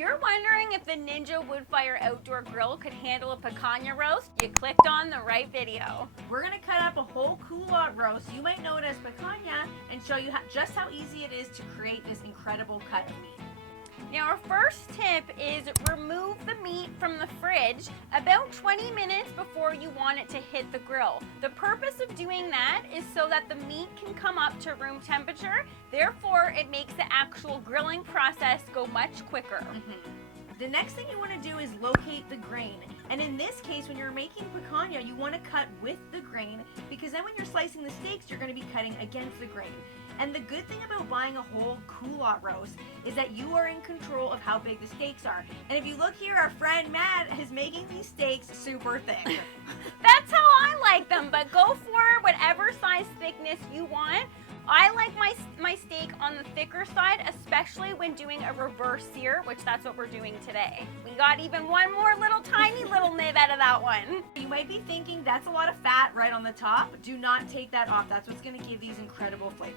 you're wondering if the Ninja Woodfire Outdoor Grill could handle a picanha roast, you clicked on the right video. We're gonna cut up a whole culotte roast, you might know it as picanha, and show you just how easy it is to create this incredible cut of meat. Now our first tip is remove the meat from the fridge about 20 minutes before you want it to hit the grill. The purpose of doing that is so that the meat can come up to room temperature, therefore it makes the actual grilling process go much quicker. The next thing you want to do is locate the grain. And in this case, when you're making picanha, you want to cut with the grain because then when you're slicing the steaks, you're going to be cutting against the grain. And the good thing about buying a whole culotte roast is that you are in control of how big the steaks are. And if you look here, our friend Matt is making these steaks super thick. That's how I like them, but go for whatever size thickness you want. I like my steak on the thicker side, especially when doing a reverse sear, which that's what we're doing today. We got even one more little tiny little nib out of that one. You might be thinking that's a lot of fat right on the top. Do not take that off. That's what's going to give these incredible flavor.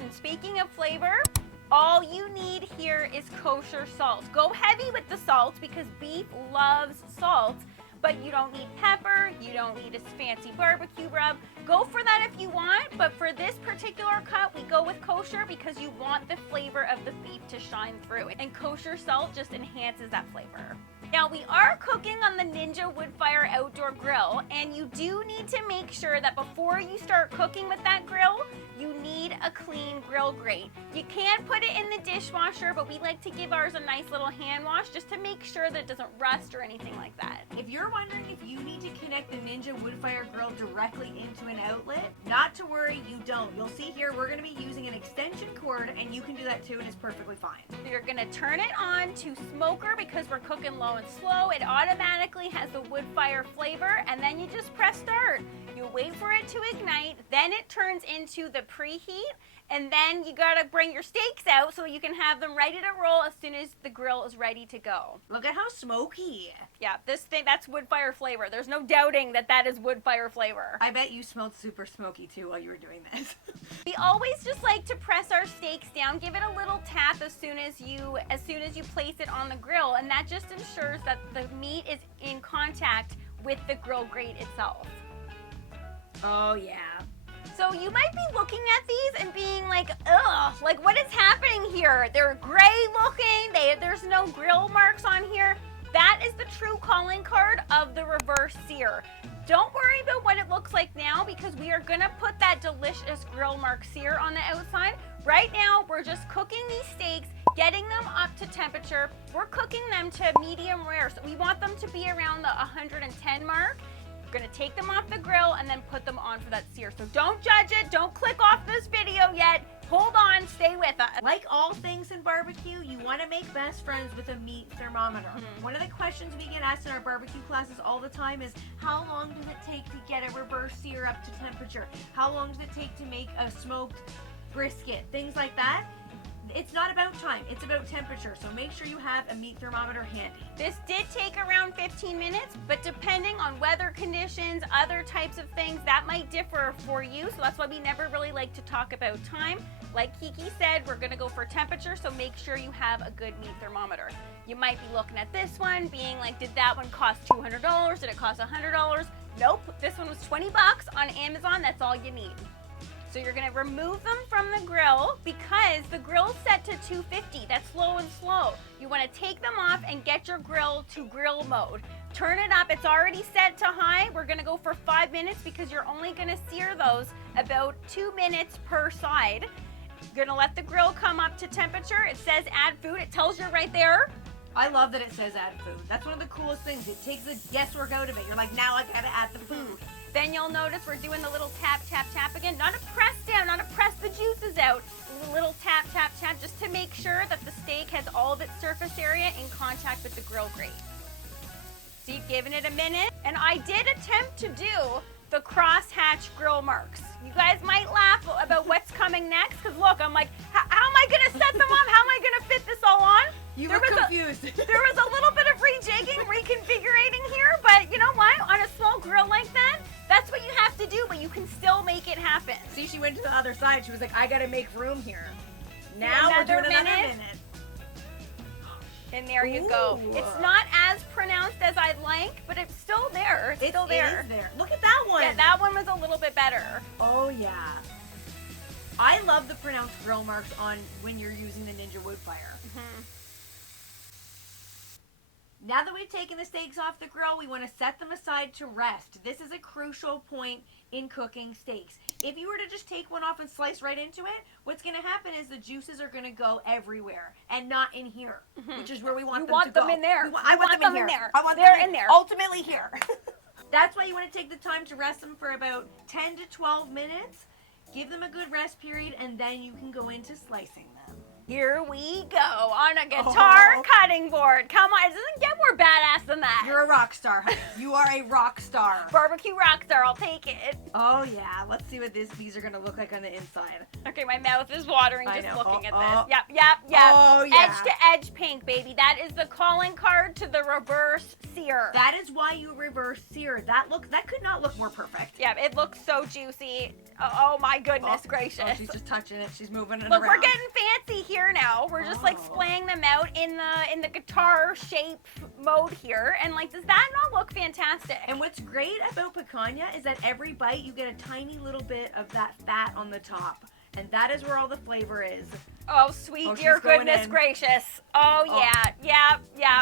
And speaking of flavor, all you need here is kosher salt. Go heavy with the salt because beef loves salt, but you don't need pepper, you don't need a fancy barbecue rub. Go for that if you want, but for this particular cut, we go with kosher because you want the flavor of the beef to shine through. And kosher salt just enhances that flavor. Now we are cooking on the Ninja Woodfire Outdoor Grill, and you do need to make sure that before you start cooking with that grill, you need a clean grill grate. You can put it in the dishwasher, but we like to give ours a nice little hand wash just to make sure that it doesn't rust or anything like that. If you're wondering if you need to connect the Ninja Woodfire Grill directly into an outlet, not to worry, you don't. You'll see here we're going to be using an extension cord, and you can do that too, and it's perfectly fine. So you're going to turn it on to smoker because we're cooking low and slow. It automatically has the wood fire flavor, and then you just press start. You wait for it to ignite, then it turns into the preheat, and then you gotta bring your steaks out so you can have them ready to roll as soon as the grill is ready to go. Look at how smoky. Yeah, this thing, that's wood fire flavor. There's no doubting that that is wood fire flavor. I bet you smelled super smoky too while you were doing this. We always just like to press our steaks down, give it a little tap as soon as you place it on the grill, and that just ensures that the meat is in contact with the grill grate itself. Oh yeah. So you might be looking at these and being like, ugh, like what is happening here? They're gray looking, there's no grill marks on here. That is the true calling card of the reverse sear. Don't worry about what it looks like now because we are gonna put that delicious grill mark sear on the outside. Right now, we're just cooking these steaks, getting them up to temperature. We're cooking them to medium rare, so we want them to be around the 110 mark. We're gonna take them off the grill and then put them on for that sear. So don't judge it, don't click off this video yet. Hold on, stay with us. Like all things in barbecue, you want to make best friends with a meat thermometer. One of the questions we get asked in our barbecue classes all the time is, how long does it take to get a reverse sear up to temperature? How long does it take to make a smoked brisket? Things like that. It's not about time, it's about temperature, so make sure you have a meat thermometer handy. This did take around 15 minutes, but depending on weather conditions, other types of things, that might differ for you, so that's why we never really like to talk about time. Like Kiki said, we're gonna go for temperature, so make sure you have a good meat thermometer. You might be looking at this one, being like, did that one cost $200? Did it cost $100? Nope, this one was 20 bucks on Amazon, that's all you need. So you're gonna remove them from the grill because the grill's set to 250. That's low and slow. You wanna take them off and get your grill to grill mode. Turn it up, it's already set to high. We're gonna go for 5 minutes because you're only gonna sear those about 2 minutes per side. You're gonna let the grill come up to temperature. It says add food, it tells you right there. I love that it says add food. That's one of the coolest things. It takes the guesswork out of it. You're like, now I gotta add the food. Then you'll notice we're doing the little tap, tap, tap again. Not to press down, not to press the juices out. A little tap, tap, tap, just to make sure that the steak has all of its surface area in contact with the grill grate. So you've given it a minute. And I did attempt to do the crosshatch grill marks. You guys might laugh about what's coming next, because look, I'm like, how am I gonna set them up? How am I gonna fit this all on? You were confused. There was a little bit of rejigging, reconfiguring here, but you know what? On a small grill like that, that's what you have to do, but you can still make it happen. See, she went to the other side. She was like, I gotta make room here. Now we're doing another minute. And there you go. Ooh. It's not as pronounced as I'd like, but it's still there. It's still there. It is there. Look at that one. Yeah, that one was a little bit better. Oh yeah. I love the pronounced grill marks on when you're using the Ninja Woodfire. Mm-hmm. Now that we've taken the steaks off the grill, we want to set them aside to rest. This is a crucial point in cooking steaks. If you were to just take one off and slice right into it, what's going to happen is the juices are going to go everywhere and not in here, which is where we want them to go. You want them in there. I want them in there. I want They're them in there. Ultimately here. That's why you want to take the time to rest them for about 10 to 12 minutes. Give them a good rest period, and then you can go into slicing them. Here we go on a guitar Oh. cutting board. Come on, it doesn't get more badass than that. You're a rock star, honey. You are a rock star. Barbecue rock star, I'll take it. Oh yeah, let's see what these are gonna look like on the inside. Okay, my mouth is watering I just know. looking at Oh, this. Yep. Oh, yeah. Edge to edge pink, baby. That is the calling card to the reverse sear. That is why you reverse sear. That could not look more perfect. Yeah, it looks so juicy. Oh my goodness gracious. Oh, she's just touching it. She's moving it Look, around. we're getting fancy here now. We're just like splaying them out in the guitar shape mode here, and like, does that not look fantastic? And what's great about picanha is that every bite you get a tiny little bit of that fat on the top, and that is where all the flavor is. Oh, sweet Oh, dear she's going goodness in. gracious. Oh, yeah.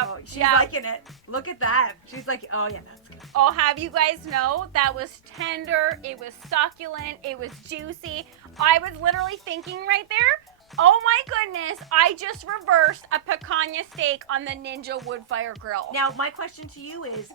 Oh, she's liking it. Look at that. She's like, oh yeah, that's good. I'll have you guys know that was tender, it was succulent, it was juicy. I was literally thinking right there, oh my goodness, I just reversed a picanha steak on the Ninja Woodfire Grill. Now, my question to you is,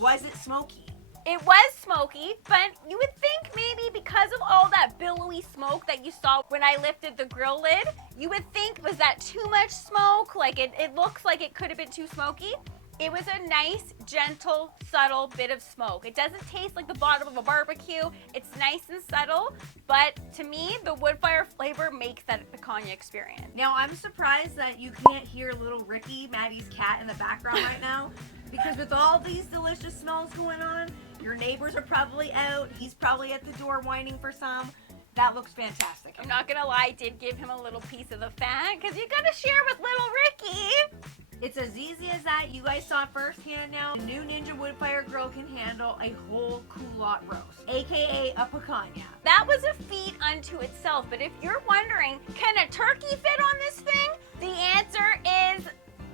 was it smoky? It was smoky, but you would think maybe because of all that billowy smoke that you saw when I lifted the grill lid, you would think, was that too much smoke? Like it looks like it could have been too smoky. It was a nice, gentle, subtle bit of smoke. It doesn't taste like the bottom of a barbecue. It's nice and subtle, but to me, the woodfire flavor makes that picanha experience. Now, I'm surprised that you can't hear little Ricky, Maddie's cat, in the background right now, because with all these delicious smells going on, your neighbors are probably out. He's probably at the door whining for some. That looks fantastic. I'm not gonna lie, I did give him a little piece of the fat, because you gotta share with little Ricky. It's as easy as that. You guys saw it firsthand now. The new Ninja Woodfire Grill can handle a whole culotte roast, aka a picanha. That was a feat unto itself, but if you're wondering, can a turkey fit on this thing? The answer is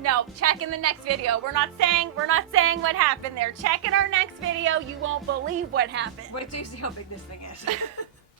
no. Check in the next video. We're not saying what happened there. Check in our next video. You won't believe what happened. Wait till you see how big this thing is.